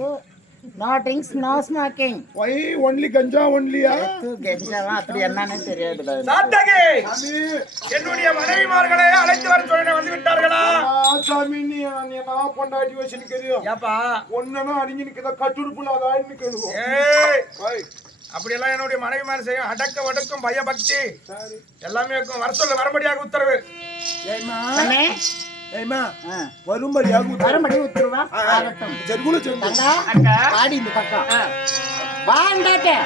No drinks, no smoking. Why only ganja only? கெஞ்சாவா அப்படி என்னன்னு தெரியாது. சாத்தகி என்னுடைய மனைவிமார்களை அழைத்து வர சொல்ல வந்து விட்டார்களா? சாமி நீ நான் பொண்டாட்டி வச்சிருக்கறியோ? ஏப்பா ஒண்ணனா அடிங்க நிக்கத கட்டுடுப்புல அதாய் நிக்கது. ஏய் அப்படி எல்லாம் என்னுடைய மனைவிமார் செய்யும் அடக்க வடக்கம் பயபக்தி எல்லாமே இருக்கும். வர சொல்ல வரும்படியாக உத்தரவு. ஏய்மா அண்ணே ஏய்மா வரும்படியாக உத்தரவா ஆகட்டும். ஜெர்குல செங்க அக்கா ஆடி இந்த பக்கம் வாண்டாட்டே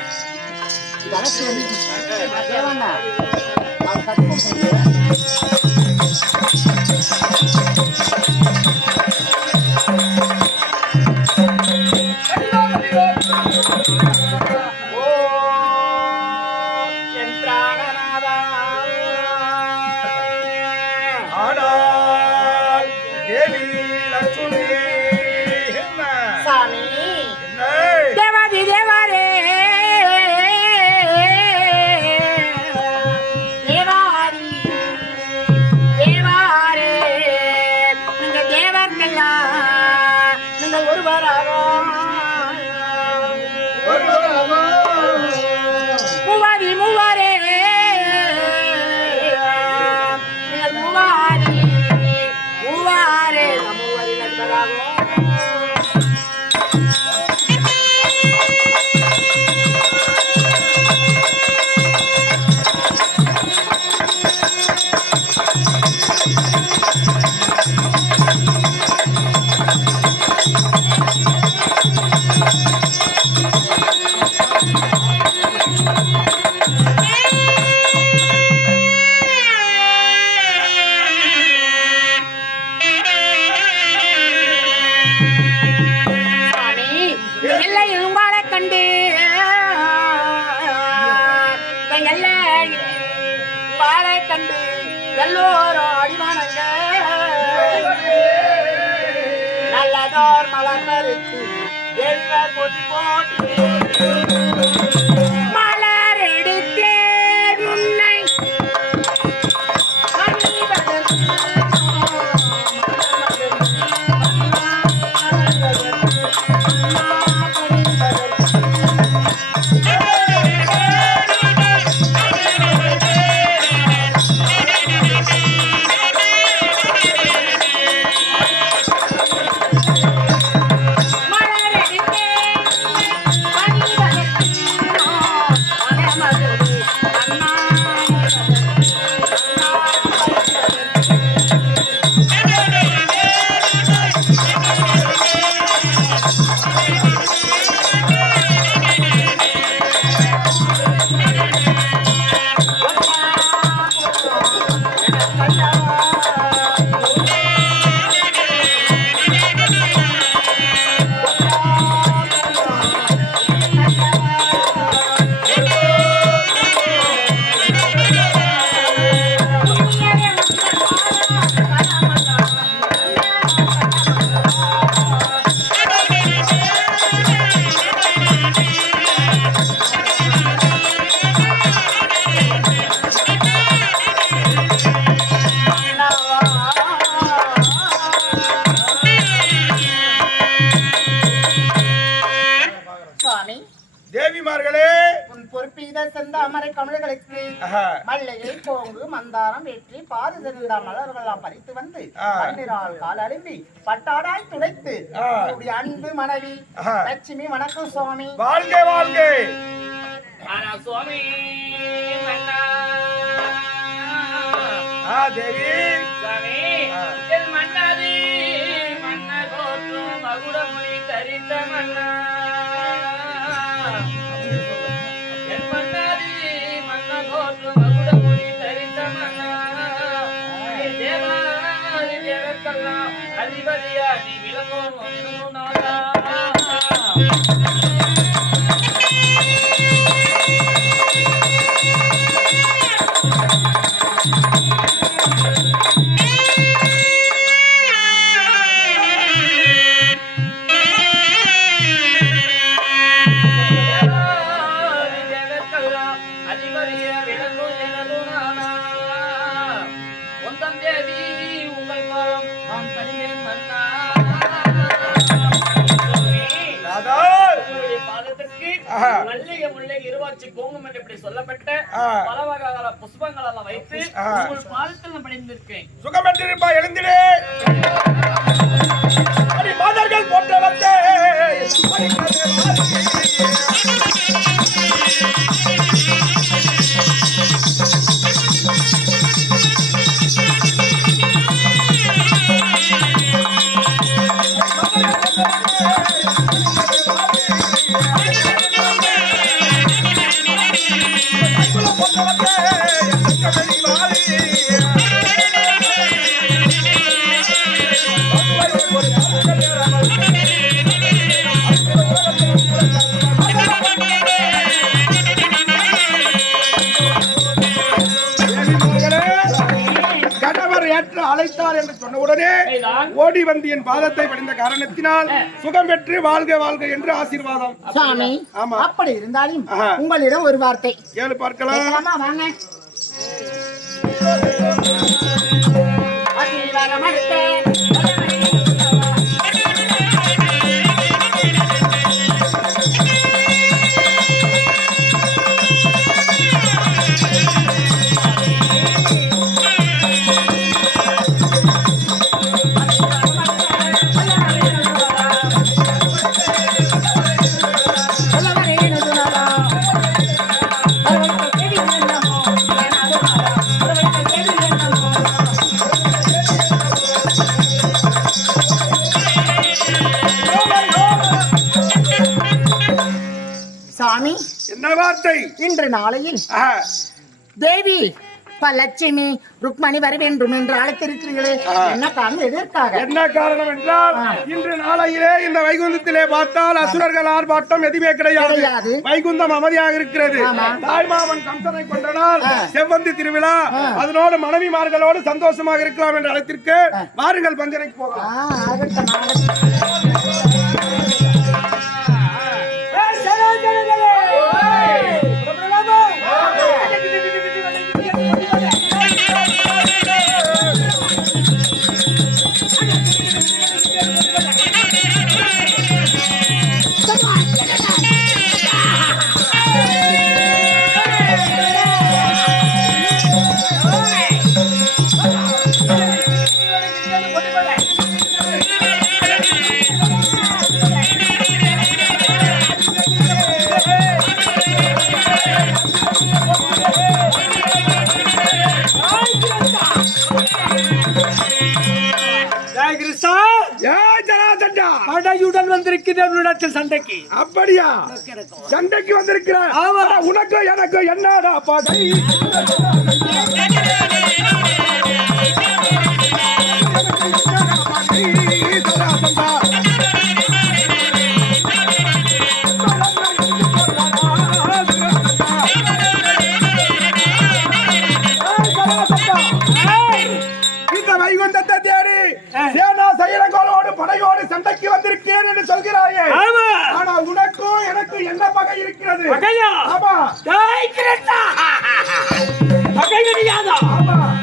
இதெல்லாம் சொல்லி தேவாங்க அவன் கட்டு எல்லோரும் அடிமானங்க நல்லதோர் மலர் மறுத்து போட்டு மலர் எடுத்தே உன்னை செந்தாமரை கமல்களுக்கு மல்லிகை கோங்கு மந்தாரம் வெற்றி பாது செறிந்த மலர்களெல்லாம் பறித்து வந்து பன்னிரால் கால் அழும்பி பட்டாடாய் துடைத்து அன்பு மனைவி லட்சுமி வணக்கம் சுவாமி வாழ்க வாழ்க சுவாமி தேவி சுவாமி மன்னாதி மன்ன கோற்றும் மகுடமொழி தரித்த மன்னா அதிபதியா நீ விளங்கும் அதிபதியா விளங்கும் எனது நானா உங்கள் தேவி உங்கள் பாவம் நான் பணிவேன் மன்னா மல்லிகை முல்லை இருவாச்சி கோங்கும் என்று இப்படி சொல்லப்பட்ட பல வகையான புஷ்பங்கள் எல்லாம் வைத்து உங்கள் பாதத்தில் நான் பணிந்திருக்கேன். சுகம் பெற்றிருப்பா எழுந்திரே மாதர்கள் போன்ற வந்தே அழைத்தார் என்று சொன்ன உடனே ஓடி வந்து என் பாதத்தை பணிந்த காரணத்தினால் சுகம் பெற்று வாழ்க வாழ்க என்று ஆசீர்வாதம். சாமி, அப்படி இருந்தாலும் உங்களிடம் ஒரு வார்த்தை கேளு பார்க்கலாம். வாங்க. சாமி, என்ன வார்த்தை? இன்று நாளையில் தேவி லட்சுமி ருக்மணி வர வேண்டும் என்று அழைத்திருக்கிறீர்களே, என்ன காரணம்? எதற்காக? என்ன காரணம் என்றால் இன்று நாளையிலே இந்த வைகுந்தத்திலே பார்த்தால் அசுரர்கள் ஆர்ப்பாட்டம் எதுவுமே கிடையாது. வைகுந்தம் அமைதியாக இருக்கிறது. தாய்மாமன் கம்சனை கொண்ட நாள் செவ்வந்தி திருவிழா, அதனோடு மனைவிமார்களோடு சந்தோஷமாக இருக்கலாம் என்று அழைத்திருக்கு. வாருங்கள் பஞ்சனைக்கு போகலாம். சண்டைக்கு. அப்படியா? சண்டைக்கு வந்திருக்கிறார். உனக்கு எனக்கு என்னடா பாடை? வைகுந்தத்தை தேடி சேனா சைரங்களோடு படையோடு சண்டைக்கு வந்திருக்கேன் என்று சொல்கிறாயே. ஆனா உனக்கும் எனக்கு என்ன பகை இருக்கிறது? ஆமா, பகை கிடையாதா?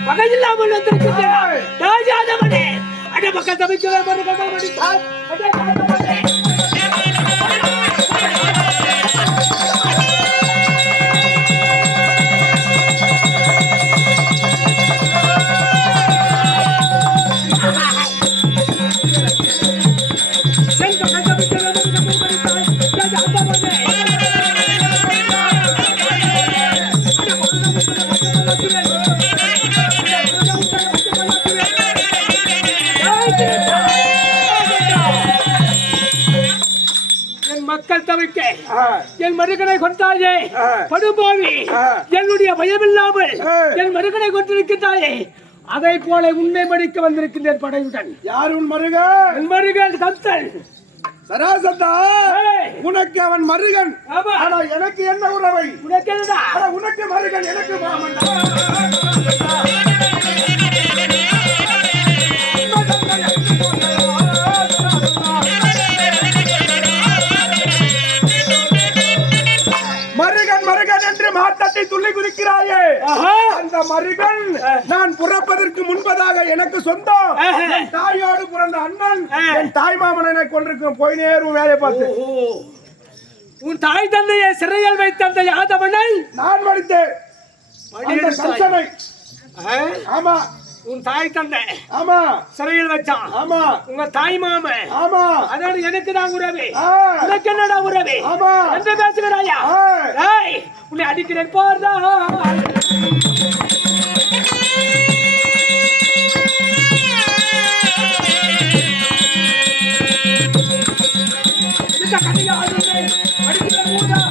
பகை இல்லாமல் வந்திருக்கிறேன். அட பக்கம் தவிக்கவே மக்கள் தவிக்க என் மருகனை கொண்டாயே படுபாவி, என்னுடைய பயமில்லாமல் என் மருகனை கொண்டிருக்கிறாயே, அதை போல உன்னை மடிக்க வந்திருக்கின்றேன் படையுடன். யார் உன் மருகன்? என் மருகன் கம்சன். சராசந்தா, உனக்கு அவன் மருகன். ஆனா எனக்கு என்ன உறவை? உனக்கு என்னடா? உனக்கு மருகன், எனக்கு மாமன். மருகன் மருகன் என்று மாட்டத்தை துள்ளி குதிக்கிறாயே, அந்த மருகன் நான் புறப்பதற்கு முன்பதாக எனக்கு சொந்தம். என் தாயோடு பிறந்த அண்ணன், என் தாய் மாமனை கொண்டிருக்கும் போய் நேரும் வேலையை பார்த்து உன் தாய் தந்தையை சிறையில் வைத்த அந்த யாதவனை நான் வடித்தேன் அந்த கம்சனை. ஆமா உன் தாய் தந்தை ஆமா சிறையில் வச்சான். ஆமா உங்க தாய் மாமன் ஆமா அதாவது எனக்கு தான் உறவு. ஆ. உனக்கு என்னடா உறவு? ஆமா. எந்த பேசுகிறாயா? ஆ. ஏய், உன்னை அடிக்கிறேன் போறதா? இந்த கதையால் உன்னை அடிக்கிறேன் போதா?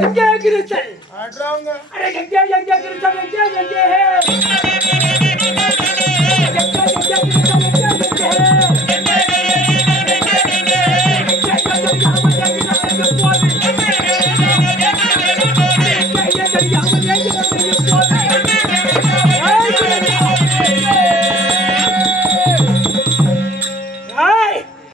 எங்கே கிருஷ்ணன்? ஆடுறாங்க எங்கே கிருஷ்ணன்? எங்கே